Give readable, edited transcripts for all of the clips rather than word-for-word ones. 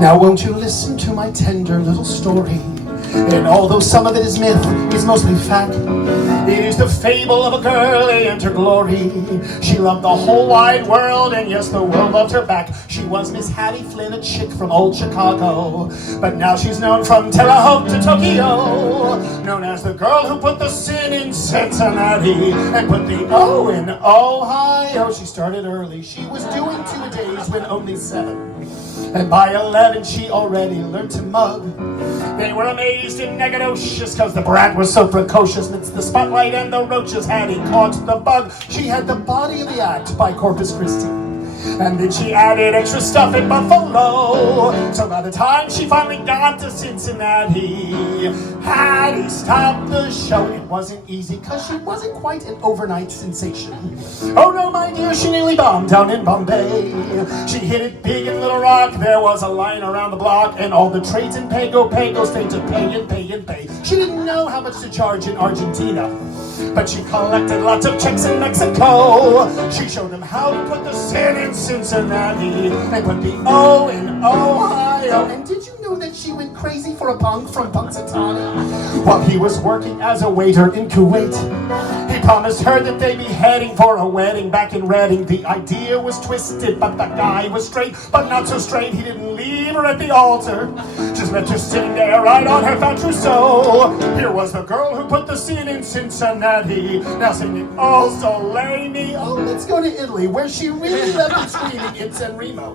Now won't you listen to my tender little story? And although some of it is myth, it's mostly fact. It is the fable of a girl and her glory. She loved the whole wide world, and yes, the world loved her back. She was Miss Hattie Flynn, a chick from old Chicago. But now she's known from Terre Haute to Tokyo. Known as the girl who put the sin in Cincinnati and put the O in Ohio. She started early. She was doing 2 days when only 7. And by 11 she already learned to mug. They were amazed and negadocious cause the brat was so precocious. Midst the spotlight and the roaches had he caught the bug. She had the body of the act by Corpus Christi. And then she added extra stuff in Buffalo. So by the time she finally got to Cincinnati, Hattie stopped the show. It wasn't easy cause she wasn't quite an overnight sensation. Oh no, my dear, she nearly bombed down in Bombay. She hit it big in Little Rock. There was a line around the block, and all the trades in Pago stayed to pay and pay and pay. She didn't know how much to charge in Argentina, but she collected lots of checks in Mexico. She showed them how to put the sin in Cincinnati and put the O in Ohio. And did you know that she went crazy for a punk from Punxsutawney? While he was working as a waiter in Kuwait, he promised her that they'd be heading for a wedding back in Reading. The idea was twisted, but the guy was straight, but not so straight. He didn't leave her at the altar, just left her sitting there right on her fat trousseau. Here was the girl who put the sin in Cincinnati, now singing "Oh Sole Mi." Oh, let's go to Italy, where she really left it screaming in San Remo.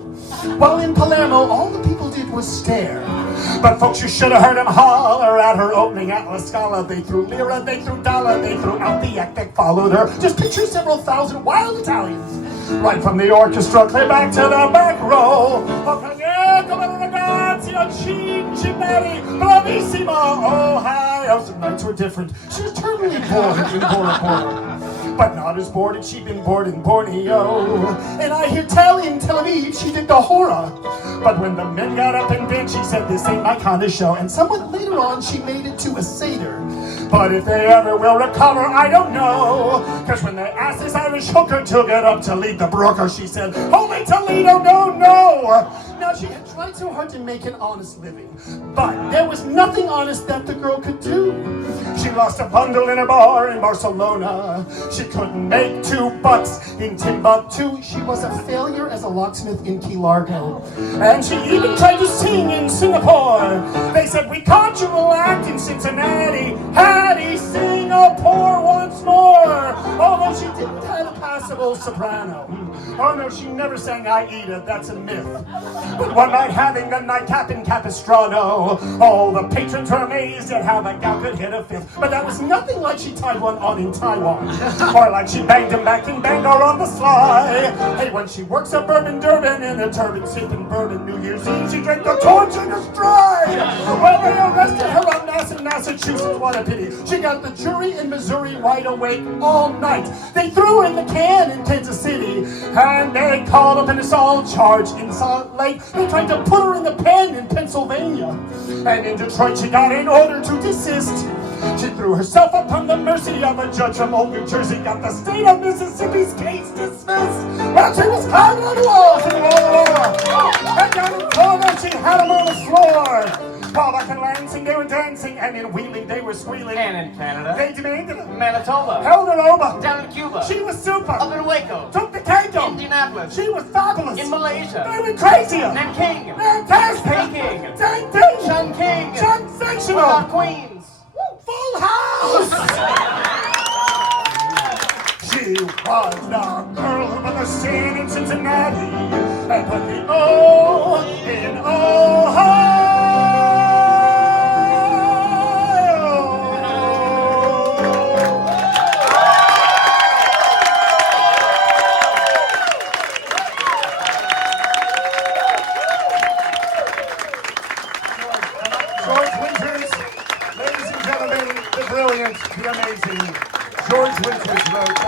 While in Palermo, all the people did was stare. But folks, you should have heard them holler at her opening at La Scala. They threw lira, they threw dollar, they threw out the act that followed her. Just picture several thousand wild Italians, right from the orchestra, clear back to the back row. Oh, Pangea, come on, ragazzi, Cincinnati, bravissimo, Ohio. Some nights were different. She was terminally bored in Bora Bora, but not as bored as she'd been bored in Borneo. And I hear tell in Tel Aviv she did the hora. But when the men got up and danced, she said, this ain't my kind of show. And somewhat later on, she made it to a Seder. But if they ever will recover, I don't know. Cause when they asked this Irish hooker to get up to lead the brooker, she said, holy Toledo, no, no. Now, she had tried so hard to make an honest living, but there was nothing honest that the girl could do. She lost a bundle in a bar in Barcelona. She couldn't make $2 in Timbuktu. She was a failure as a locksmith in Key Largo. And she even tried to sing in Singapore. They said, we caught you will act in Cincinnati. Hattie, Singapore once more. Although she didn't have a passable soprano. Oh no, she never sang Aida, that's a myth. But one night having the nightcap in Capistrano, all the patrons were amazed at how the gal could hit a fifth. But that was nothing like she tied one on in Taiwan, or like she banged him back in Bangor on the sly. Hey, when she works a bourbon Durban in a turban, sipping bourbon New Year's Eve, she drank the torch in her stride. Well, they arrested her on Mass in Massachusetts, what a pity. She got the jury in Missouri wide awake all night. They threw her in the can in Kansas City, and they called up an assault charge in Salt Lake. They tried to put her in the pen in Pennsylvania. And in Detroit she got an order to desist. She threw herself upon the mercy of a judge from old New Jersey, got the state of Mississippi's case dismissed. Well, she was climbing on the walls in Aurora. And down in Florida she had them on the floor. Pollock and Lansing, they were dancing, and in Wheeling they were squealing. And in Canada, they demanded it. Manitoba, held her over. Down in Cuba, she was super. Up in Waco, took the cake. Indianapolis, she was fabulous. In Malaysia, they were crazier. Nanking, fantastic. Peking, dang ding, Chungking, sensational. What about Queens? Full house. She was the girl who put the sin in Cincinnati and put the O in Ohio. George Winters, ladies and gentlemen, the brilliant, the amazing George Winters wrote